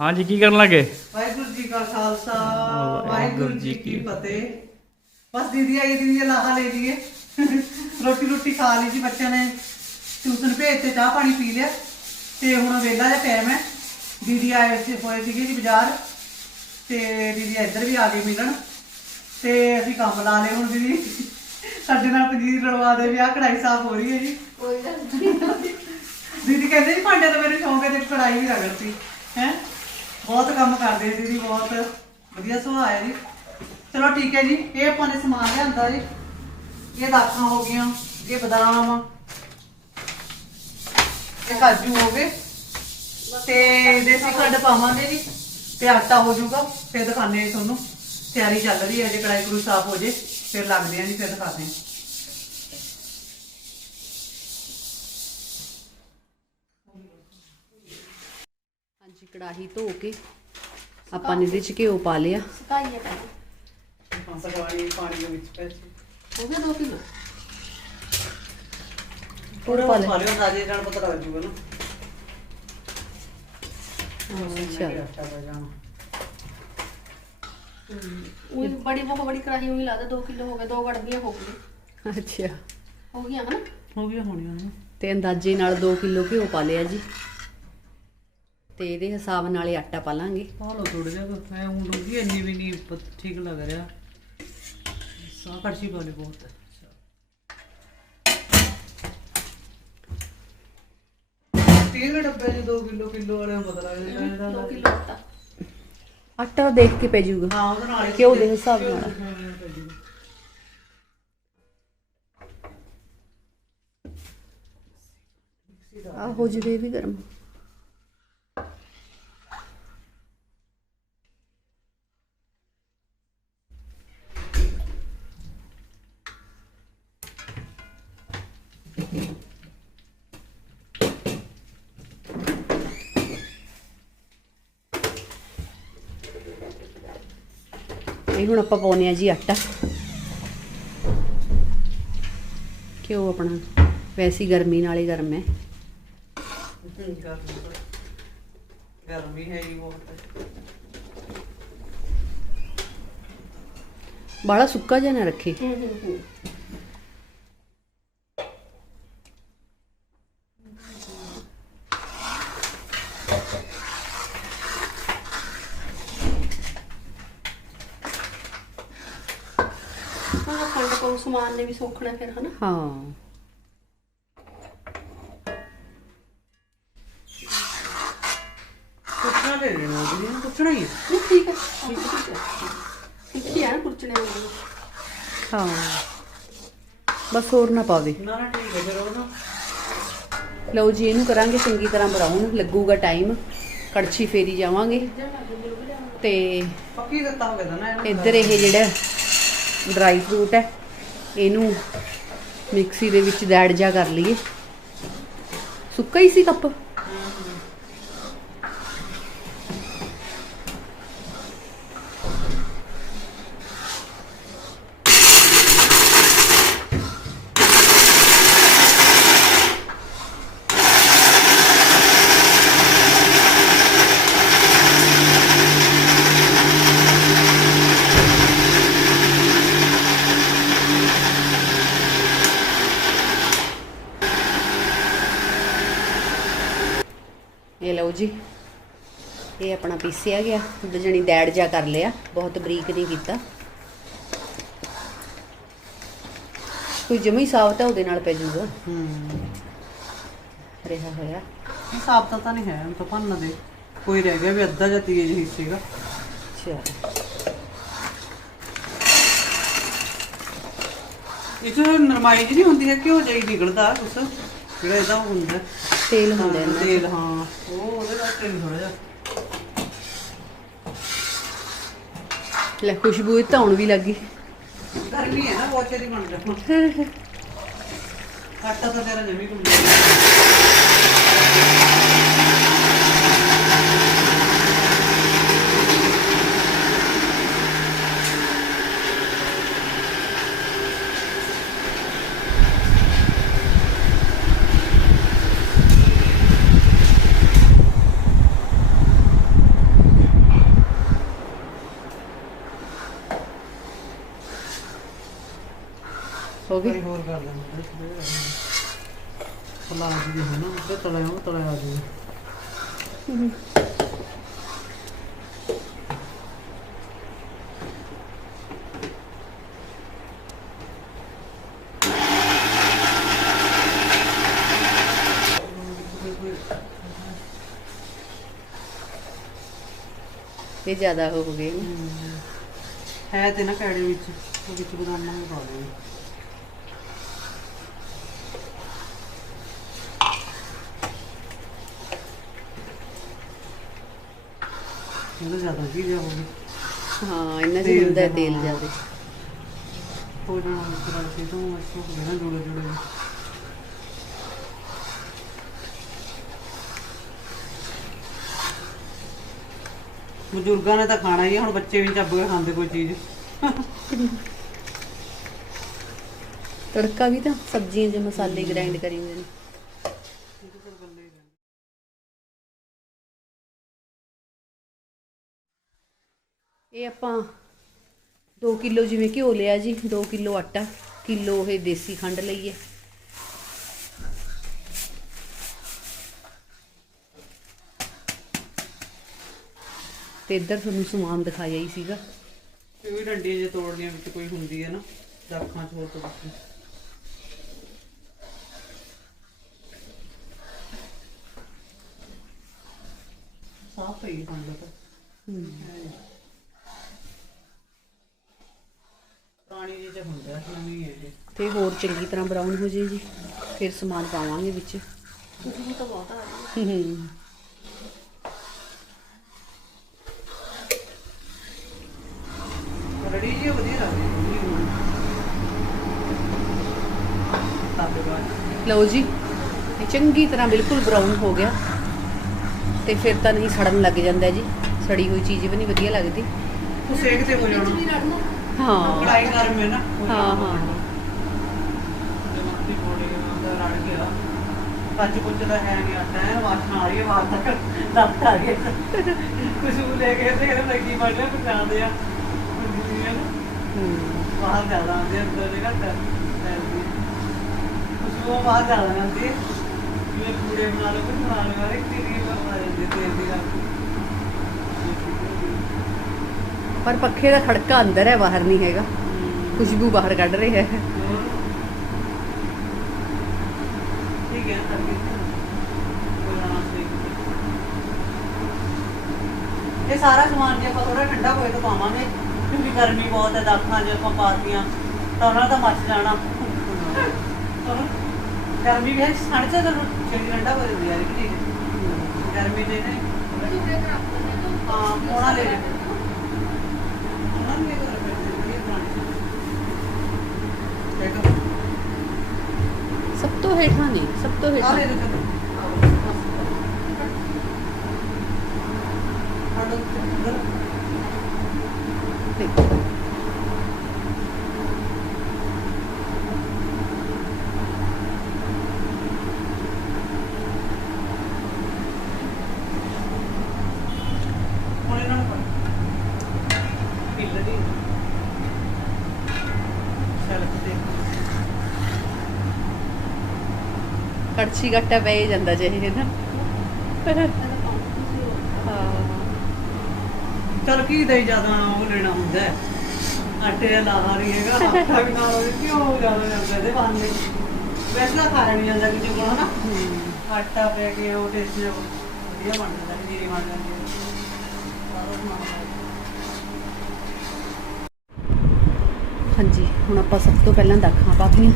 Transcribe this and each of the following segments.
हाँ जी की करन लगे। वाहिगुरु जी का खालसा वाहिगुरु जी की फतेह। बस दीदी आई, दीदी लाहा ले लिए रोटी रोटी खा ली जी, बच्चों ने ट्यूशन भेज के चाह पानी पी लिया ते हुण वेला जिहा टाइम है। दीदी आए होए सीगे जी बाजार ते दीदी इधर भी आ गई मिलन ते असीं काम ला लए। हुण दीदी साडे नाल पंजीर लड़वा दे, भी आ कढ़ाई साफ हो रही है जी। कोई गल नहीं दीदी कहते जी भांडे तो मेरे शौक है, कढ़ाई भी रगड़ती है। बहुत काम करते दीदी, बहुत वधिया सुभाਅ है जी। चलो ठीक है जी, ये ਆਪਾਂ ने समान लिया जी, ये दाखा हो गई, ये बादाम, ये काजू हो गए ते देसी खंड पावांगे जी ते आटा हो जाऊगा, फिर दिखाने थोनू। तैयारी चल रही है जी, कढ़ाई कढ़ू साफ हो जाए फिर लगते हैं जी, फिर दिखाते हैं। हाँ जी, कढ़ाही धो के ਆਪਾਂ ਨੇ ਇਹਦੇ ਚ ਘਿਓ ਪਾ ਲਿਆ। ਸੁਕਾਈਏ ਪਹਿਲਾਂ पानी के विच पैसे ਹੋ ਗਿਆ 2 ਕਿਲੋ पूरा पा लियो, अंदाजे नाल पता लग जूगा ना। अच्छा ਉਹ ਬੜੀ ਬਹੁਤ ਬੜੀ ਕੜਾਹੀ ਹੋਈ ਲੱਗਦਾ 2 ਕਿਲੋ ਹੋ ਗਏ, 2 ਗੜਬੀਆਂ ਹੋ ਗਈਆਂ। ਅੱਛਾ ਹੋ ਗਈਆਂ ਹਨਾ, हो गया होनी है। ਤੇ ਅੰਦਾਜ਼ੇ ਨਾਲ 2 ਕਿਲੋ ਘਿਓ ਪਾ ਲਿਆ ਜੀ, ਤੇ ਇਹਦੇ ਹਿਸਾਬ ਨਾਲ ਹੀ ਆਟਾ ਪਾ ਲਾਂਗੇ। लो थोड़ा जा मैं हूं लूंगी, इन्नी भी नहीं ठीक लग रहा। सा कड़छी वाले बहुत है। तीन डब्बे जी 2 किलो किलो वाले पता लग जाएगा। 2 ਕਿਲੋ ਆਟਾ ਆਟਾ ਦੇਖ ਕੇ ਪੈ ਜਾਊਗਾ, हां ਉਹਦੇ ਨਾਲ ਘਿਓ ਦੇ ਹਿਸਾਬ ਨਾਲ। ਆ ਹੋ ਜਵੇ ਵੀ ਗਰਮ। ਇਹ ਹੁਣ ਆਪਾਂ ਪਾਉਨੇ ਆ ਜੀ ਆਟਾ। ਘਿਓ ਆਪਣਾ ਵੈਸੀ ਗਰਮੀ ਨਾਲ ਹੀ ਗਰਮ ਹੈ। गर्मी है ही बहुत। ਬਾਹਲਾ ਸੁੱਕਾ ਜਿਹਾ ਨਾ ਰੱਖੇ। ਖੰਡ ਪਾਉ, ਸਮਾਨ ਨੇ ਵੀ ਸੋਖਣਾ ਫਿਰ ਹਨਾ। ਹਾਂ कुछना ले लेना जी, कुछना ही है। ਨਹੀਂ ਠੀਕ ਹੈ, ਠੀਕ ਹੈ ਨਾ ਕੁਰਚਣੇ ਵਾਲੀ। ਹਾਂ ਬਸ ਹੋਰ ਨਾ ਪਾਵੇ। ना ना ठीक है चलो ना। ਲਓ ਜੀ, ਇਹਨੂੰ ਕਰਾਂਗੇ ਚੰਗੀ ਤਰ੍ਹਾਂ ਬਰਾਊਨ, ਲੱਗੂਗਾ ਟਾਈਮ, ਕੜਛੀ ਫੇਰੀ ਜਾਵਾਂਗੇ। ਤੇ पक्की करता होगा ना ਇੱਧਰ ਇਹ ਜਿਹੜਾ ਡਰਾਈ ਫਰੂਟ ਹੈ ਇਹਨੂੰ ਮਿਕਸੀ ਦੇ ਵਿੱਚ ਦੈੜ ਜਾ ਕਰ ਲਈਏ। ਸੁੱਕਾ ਹੀ ਸੀ ਕੱਪ। ਇਹ ਲਓ ਜੀ, ਇਹ ਆਪਣਾ ਪੀਸਿਆ ਗਿਆ, ਜਣੀ ਦੈੜ ਜਾ ਕਰ ਲਿਆ, ਬਹੁਤ ਬਰੀਕ ਨਹੀਂ ਕੀਤਾ। ਕੋਈ ਜਮੀ ਸਾਬਤ ਹੈ ਉਹਦੇ ਨਾਲ ਪੈ ਜਾਊਗਾ ਰਿਹਾ ਹੋਇਆ। हिसाब तो नहीं है, हम तो भन्न दे कोई रह गया भी अद्धा या तेज हिस्से का। ਚਲੋ ਇਹ ਚ ਨਰਮਾਈ ਜੀ ਨਹੀਂ ਹੁੰਦੀ ਹੈ, ਘਿਓ ਜਾਈ ਨਿਕਲਦਾ ਕੁਛ ਜਿਹੜਾ ਇਹਦਾ ਹੁੰਦਾ ਤੇਲ ਹੁੰਦਾ ਇਹਨਾਂ 'ਚ। ਤੇਲ। ਹਾਂ ਉਹ ਉਹਦੇ ਨਾਲ ਤੇਲ ਥੋੜਾ ਜਿਹਾ ਲੈ ਖੁਸ਼ਬੂ ਇਹ ਤਾਂ ਆਉਣ ਵੀ ਲੱਗੀ। ਗਰਮੀ ਹੈ ਨਾ ਬਹੁਤ ਤੇਰੀ ਬਣ ਜਾ। ਆਟਾ ਤਾਂ ਤੇਰਾ ਜਮੀ ਕੁੰਡਾ। ਜਾਓਗੇ। ਹੋਰ ਕਰ ਲੈਣਾ ਪਲਾ ਜੀ ਹੈ ਨਾ ਤੇ ਤਲਿਆ ਜੀ। ਇਹ ਜ਼ਿਆਦਾ ਹੋ ਗਏ ਹੈ ਤੇ ਨਾ ਕੈੜੇ ਵਿੱਚ ਉਹ ਵਿੱਚ ਬਦਾਮਾਂ ਵੀ ਪਾ ਦੇ। ਇਹ ਜ਼ਿਆਦਾ ਕੀ ਜਾਊਗੀ। ਹਾਂ ਇਹਨਾਂ 'ਚ ਹੁੰਦਾ ਹੈ ਤੇਲ ਜ਼ਿਆਦਾ। ਹੋ ਜਾਣਾ ਇਸ ਤਰ੍ਹਾਂ से तो इसको ना जुड़े ਬਜ਼ੁਰਗਾਂ ਨੇ ਤਾਂ ਖਾਣਾ ਹੀ ਆ, ਹੁਣ ਬੱਚੇ ਵੀ ਨੀ ਚੱਬ ਕੇ ਖਾਂਦੇ ਕੋਈ ਚੀਜ਼। ਤੜਕਾ ਵੀ ਤਾਂ ਸਬਜ਼ੀਆਂ ਦੇ ਮਸਾਲੇ ਗ੍ਰਾਈਂਡ ਕਰੀ ਹੋਏ ਨੇ। ਇਹ ਆਪਾਂ 2 ਕਿਲੋ ਜਿਵੇਂ ਘਿਓ ਲਿਆ ਜੀ, 2 ਕਿਲੋ ਆਟਾ, ਕਿਲੋ ਇਹ ਦੇਸੀ ਖੰਡ ਲਈਏ। ਤੇ ਇੱਧਰ ਤੁਹਾਨੂੰ ਸਮਾਨ ਦਿਖਾਇਆ ਹੀ ਸੀਗਾ। ਇਹ ਵੀ ਡੰਡੀਆਂ ਜੇ ਤੋੜਨੀਆਂ ਵਿੱਚ ਕੋਈ ਹੁੰਦੀ ਹੈ ਨਾ ਦਾਖਾਂ ਚ ਹੋਰ ਤੋਂ ਬਾਕੀ ਸਾਫ ਹੀ ਖੰਡ ਤਾਂ ਪੁਰਾਣੀ ਜੀ ਚ ਹੁੰਦਾ ਨਵੀਂ ਹੈ ਇਹ। ਤੇ ਹੋਰ ਚੰਗੀ ਤਰ੍ਹਾਂ ਬਰਾਊਨ ਹੋ ਜੇ ਜੀ, ਫਿਰ ਸਮਾਨ ਪਾਵਾਂਗੇ ਵਿੱਚ। ਖੁਸ਼ਬੂ ਤਾਂ ਬਹੁਤ ਆ ਰਹੀ ਹੈ। ਰੜੀ ਜੀ ਵਧੀਆ ਲੱਗਦੀ ਹੈ। ਲਓ ਜੀ, ਇਹ ਚੰਗੀ ਤਰ੍ਹਾਂ ਬਿਲਕੁਲ ਬਰਾਊਨ ਹੋ ਗਿਆ ਤੇ ਫਿਰ ਤਾਂ ਨਹੀਂ ਸੜਨ ਲੱਗ ਜਾਂਦਾ ਜੀ। ਸੜੀ ਹੋਈ ਚੀਜ਼ ਵੀ ਨਹੀਂ ਵਧੀਆ ਲੱਗਦੀ। ਉਹ ਸੇਕ ਤੇ ਹੋ ਵਿੱਚ ਜਾਣਾ। ਵੀ ਰੜਨਾ। ਹਾਂ ਕੜਾਈ ਗਰਮ ਹੈ ਨਾ। ਹਾਂ ਹਾਂ ਜਮਾਤੀ ਬੋੜੇ ਦਾ ਰੜ ਗਿਆ। ਕੱਚ ਕੁੱਚ ਦਾ ਹੈ ਨਹੀਂ ਆਟਾ ਹੈ, ਵਾਸ਼ਨਾ ਆ ਰਹੀ ਹੈ ਬਾਹਰ ਤੱਕ। ਦੰਦ ਆ ਗਏ ਖੁਸ਼ਬੂ ਲੈ ਕੇ ਤੇ ਇਹਨੂੰ ਲੱਗੀ ਮਾਰਿਆ ਪਛਾਣਦੇ ਆ ਬਾਹਰ ਜ਼ਿਆਦਾ ਆਉਂਦੇ ਆ, ਅੰਦਰ ਦੇ ਘੱਟ ਲੈਂਦੀ ਖੁਸ਼ਬੂ ਬਾਹਰ ਜ਼ਿਆਦਾ ਆਉਂਦੀ ਹੈ। ਜਿਵੇਂ ਪੂੜੇ ਬਣਾ ਲਓ, ਕੁਝ ਬਣਾ ਲਓ, ਹਰ ਇੱਕ ਚੀਜ਼ ਬਣਾ ਜਾਂਦੀ ਤੇਲ ਦੀ ਰੱਖ। ਪਰ ਪੱਖੇ ਦਾ ਖੜਕਾ ਅੰਦਰ ਹੈ, ਬਾਹਰ ਨਹੀਂ ਹੈਗਾ। ਖੁਸ਼ਬੂ ਬਾਹਰ ਕੱਢ ਰਿਹਾ ਹੈ। ਠੀਕ ਹੈ ਕਰਕੇ ਇਹ ਸਾਰਾ ਸਮਾਨ ਜੇ ਆਪਾਂ ਥੋੜਾ ਠੰਡਾ ਹੋਏ ਤਾਂ ਪਾਵਾਂਗੇ, ਕਿਉਂਕਿ ਗਰਮੀ ਬਹੁਤ ਹੈ। ਦਾਖਾਂ ਜੇ ਆਪਾਂ ਪਾਤੀਆਂ ਤਾਂ ਉਹਨਾਂ ਦਾ ਮੱਚ ਜਾਣਾ। ਗਰਮੀ ਵੀ ਹੈ, ਠੰਡ ਚ ਤਾਂ ਛੇਤੀ ਠੰਡਾ ਹੋ ਜਾਂਦੀ ਯਾਰ ਕਿ ਗਰਮੀ ਦੇ ਨੇ। ਹਾਂ ਪੋਣਾ ਲੈ ਲੈ ਸਭ ਤੋਂ ਹੇਠਾਂ ਨਹੀਂ, ਸਭ ਤੋਂ ਹੇਠਾਂ। ਦੇਖੋ ਹੁਣ ਇਹਨਾਂ ਨੂੰ ਦੀ ਸੈਲਫ ਦੇ ਕੜਛੀ ਗੱਟਾ ਪੈ ਹੀ ਜਾਂਦਾ ਚਾਹੀਏ ਨਾ। ਹਾਂ ਚਲ ਕੀ ਦੇ ਜ਼ਿਆਦਾ ਉਹ ਲੈਣਾ ਹੁੰਦਾ ਹੈ। ਆਟੇ ਦਾ ਲਾਹਾ ਨਹੀਂ ਹੈਗਾ, ਆਟਾ ਵੀ ਨਾਲ ਉਹਦੇ ਕਿਉਂ ਜ਼ਿਆਦਾ ਜਾਂਦਾ ਇਹਦੇ ਬਾਨੇ। ਵੈਸੇ ਤਾਂ ਖਾਇਆ ਨਹੀਂ ਜਾਂਦਾ ਕਿਸੇ ਕੋਲ ਹਨਾ। ਆਟਾ ਪੈ ਕੇ ਉਹ ਟੇਸਟ ਜਿਹਾ ਵਧੀਆ ਬਣ ਜਾਂਦਾ, ਜੀਰੀ ਬਣ ਜਾਂਦੀ ਹੈ। ਸਾਰਾ ਸਮਾਨ ਹਾਂਜੀ, ਹੁਣ ਆਪਾਂ ਸਭ ਤੋਂ ਪਹਿਲਾਂ ਦਾਖਾਂ ਪਾਤੀਆਂ।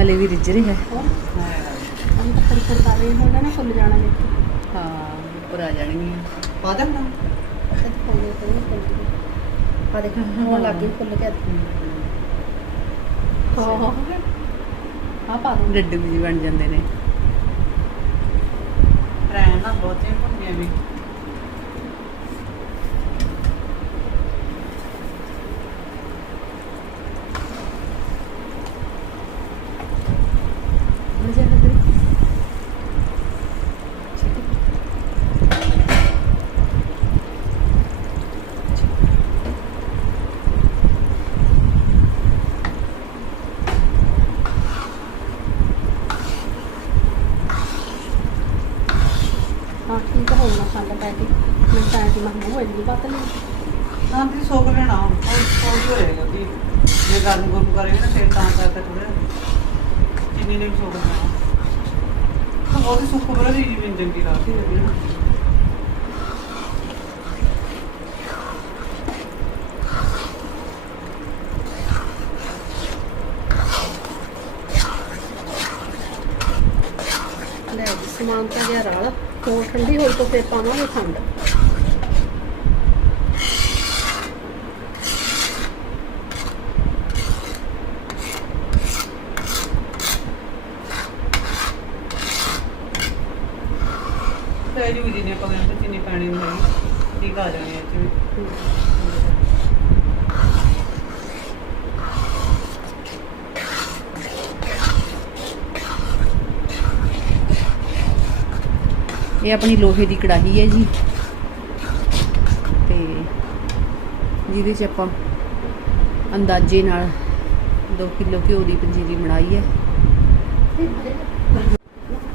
ਹਲੇ ਵੀ ਰਿੱਝ ਰਿਹਾ ਹੈ। हम तो खड़ी कर रहे हो ना फुल जाना लेके ਹਾਂ ਉੱਪਰ ਆ ਜਾਣਗੀਆਂ। ਪਾ ਦੇ ਨਾ आ देखो होने लग गई फुल के हाँ हाँ पा दो ਲੱਡੂ ਵੀ ਬਣ ਜਾਂਦੇ ਨੇ। ਰਹਿਣ ਨਾ ਬਹੁਤ ਹੀ ਭੁੰਨੀਆਂ ਵੀ। ਮਜ਼ਾ ਆ ਰਿਹਾ। ਹੋਊਗੀ ਪਤਲੀ। ਨਾ ਦੀ ਸੋਕ ਲੈਣਾ ਹੁਣ ਥੋੜੀ ਹੋ ਰਹੇਗਾ ਵੀ ਜੇ ਗਰਮ ਗਰਮ ਕਰੇਗਾ ਨਾ ਫਿਰ ਤਾਂ ਕਰਦਾ ਥੋੜਾ ਚੀਨੀ ਨੇ ਵੀ ਸੋਕ ਲੈਣਾ ਤਾਂ ਬਹੁਤ ਹੀ ਸੁੱਕ ਬੜਾ ਜੀ ਵਿੰਜਨ ਦੀ ਰਾਤੀ ਹੈ ਨਾ। ਲੈ ਜੀ ਸਮਾਨ ਤਾਂ ਗਿਆ ਰਾਲ, ਹੋਰ ਠੰਡੀ ਹੋਈ ਤਾਂ ਫਿਰ ਪਾਵਾਂਗੇ ਖੰਡ। ਤੇ ਜੂ ਜੀ ਨੇ ਆਪਾਂ ਕਹਿੰਦੇ ਚੀਨੀ ਪਾਣੀ ਨਹੀਂ ਹੈਗੀ ਠੀਕ ਆ ਜਾਣੀ ਇਹ 'ਚ ਵੀ। ਇਹ ਆਪਣੀ ਲੋਹੇ ਦੀ ਕੜਾਹੀ ਹੈ ਜੀ, ਤੇ ਜਿਹਦੇ 'ਚ ਆਪਾਂ ਅੰਦਾਜ਼ੇ ਨਾਲ 2 ਕਿਲੋ ਘਿਓ ਦੀ ਪੰਜੀਰੀ ਬਣਾਈ ਹੈ।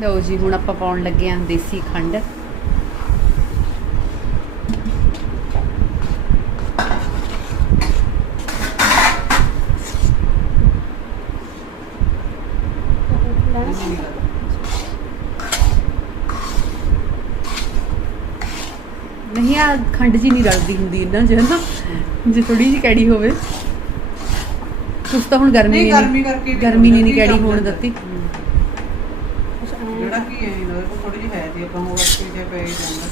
ਲਓ ਜੀ ਹੁਣ ਆਪਾਂ ਪਾਉਣ ਲੱਗੇ ਹਾਂ ਦੇਸੀ ਖੰਡ। ਨਹੀਂ ਆ ਖੰਡ ਜੀ ਨਹੀਂ ਰਲਦੀ ਹੁੰਦੀ ਇਹਨਾਂ 'ਚ ਨਾ, ਜੇ ਥੋੜੀ ਜਿਹੀ ਕੈੜੀ ਹੋਵੇ। ਕੁਛ ਤਾਂ ਹੁਣ ਗਰਮੀ ਨਹੀਂ ਨੇ ਗਰਮੀ ਕਰਕੇ ਗਰਮੀ ਨੇ ਨਹੀਂ ਕੈੜੀ ਹੋਣ ਦਿੱਤੀ। ਜਿਹੜਾ ਕੀ ਹੈ ਇਹਨਾਂ ਦੇ ਕੋਲ ਥੋੜੀ ਜਿਹੀ ਹੈ ਜੀ ਆਪਾਂ ਹੋਰ ਅੱਛੀ ਜੇ ਪੈ ਹੀ ਜਾਂਦਾ।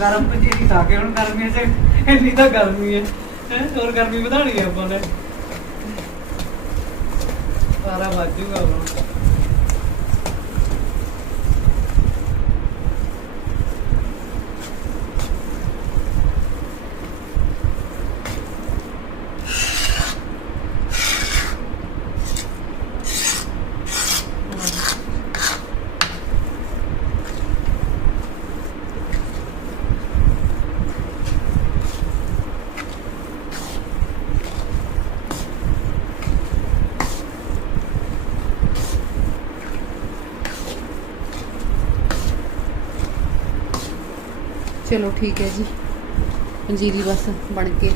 ਗਰਮ ਪੰਜੀਰੀ ਖਾ ਕੇ ਹੁਣ ਗਰਮੀਆਂ 'ਚ ਇੰਨੀ ਤਾਂ ਗਰਮੀ ਹੈ ਹੋਰ ਗਰਮੀ ਵਧਾਣੀ ਹੈ ਆਪਾਂ ਨੇ। ਸਾਰਾ ਵਾਜੂਗਾ ਹੁਣ। ਚਲੋ ਠੀਕ ਹੈ ਜੀ, ਪੰਜੀਰੀ ਬਸ ਬਣ ਕੇ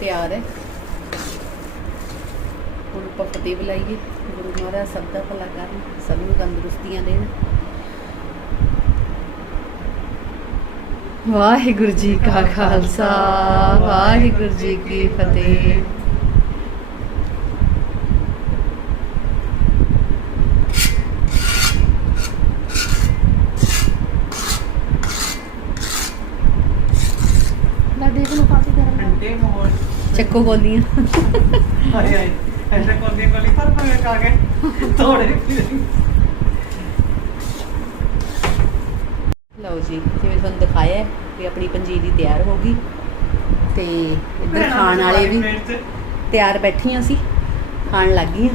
ਤਿਆਰ ਹੈ। ਹੁਣ ਆਪਾਂ ਫਤਿਹ ਬੁਲਾਈਏ। ਗੁਰੂ ਮਹਾਰਾਜ ਸਭ ਦਾ ਭਲਾ ਕਰਨ, ਸਭ ਨੂੰ ਤੰਦਰੁਸਤੀਆਂ ਦੇਣ। ਵਾਹਿਗੁਰੂ ਜੀ ਕਾ ਖਾਲਸਾ, ਵਾਹਿਗੁਰੂ ਜੀ ਕੀ ਫਤਿਹ। ਦੇਖ ਲਓ ਕਾਫੀ ਗਰਮ ਹੈ। ਠੰਡੇ ਮਾਹੌਲ ਚੱਕੋ ਗੋਲੀਆਂ। ਹਾਏ ਹਾਏ ਐਸੇ ਕੋਲੀ ਪਰ ਪਵੇ ਕਾ ਗਏ ਥੋੜੇ। ਲਓ ਜੀ, ਜਿਵੇਂ ਤੁਹਾਨੂੰ ਦਿਖਾਇਆ ਹੈ ਵੀ ਆਪਣੀ ਪੰਜੀਰੀ ਤਿਆਰ ਹੋ ਗਈ, ਤੇ ਇੱਧਰ ਖਾਣ ਵਾਲੇ ਵੀ ਤਿਆਰ ਬੈਠੀਆਂ ਸੀ, ਖਾਣ ਲੱਗ ਗਈਆਂ।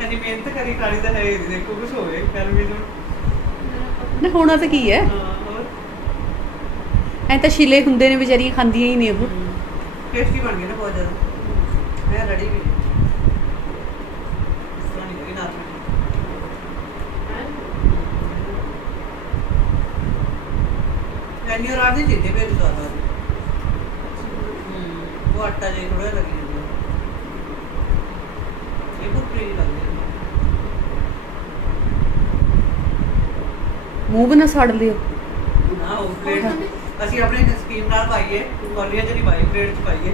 ਕਦੀ ਮਿਹਨਤ ਕਰੀ ਖਾਲੀ ਤਾਂ ਹੈ ਹੀ ਨਹੀਂ, ਦੇਖੋ ਕੁਝ ਹੋਵੇ ਗਰਮੀ ਨੂੰ। ਨਾ ਹੋਣਾ ਤਾਂ ਕੀ ਹੈ, ਹਾਂ ਹੋਰ ਐ ਤਾਂ ਛਿਲੇ ਹੁੰਦੇ ਨੇ ਵਿਚਾਰੀਆਂ, ਖਾਂਦੀਆਂ ਹੀ ਨੇ ਉਹ। ਟੇਸਟੀ ਬਣ ਗਿਆ ਨਾ ਬਹੁਤ ਜ਼ਿਆਦਾ। ਮੈਂ ਰੈਡੀ ਵੀ ਇਸ ਤਰ੍ਹਾਂ ਨਹੀਂ ਨਾ ਮੈਨੂ ਰਾਤ ਦੀ ਚੀਜ਼ੇ ਭੇਜ ਦੋ ਆ। ਉਹ ਆਟਾ ਜੇ ਥੋੜਾ ਲੱਗ ਜਾਂਦਾ, ਇਹ ਭੁੱਖੀ ਲੱਗਦੀ ਹੈ। ਮੂੰਹ ਵੀ ਨਾ ਸੜ ਲਿਓ। ਨਾ ਉਹ ਪਲੇਟ ਅਸੀਂ ਆਪਣੇ ਸਕੀਮ ਨਾਲ ਪਾਈਏ, ਕੋਲੀਆਂ ਜਿਹੜੀ ਪਾਈ ਪਲੇਟ 'ਚ ਪਾਈਏ।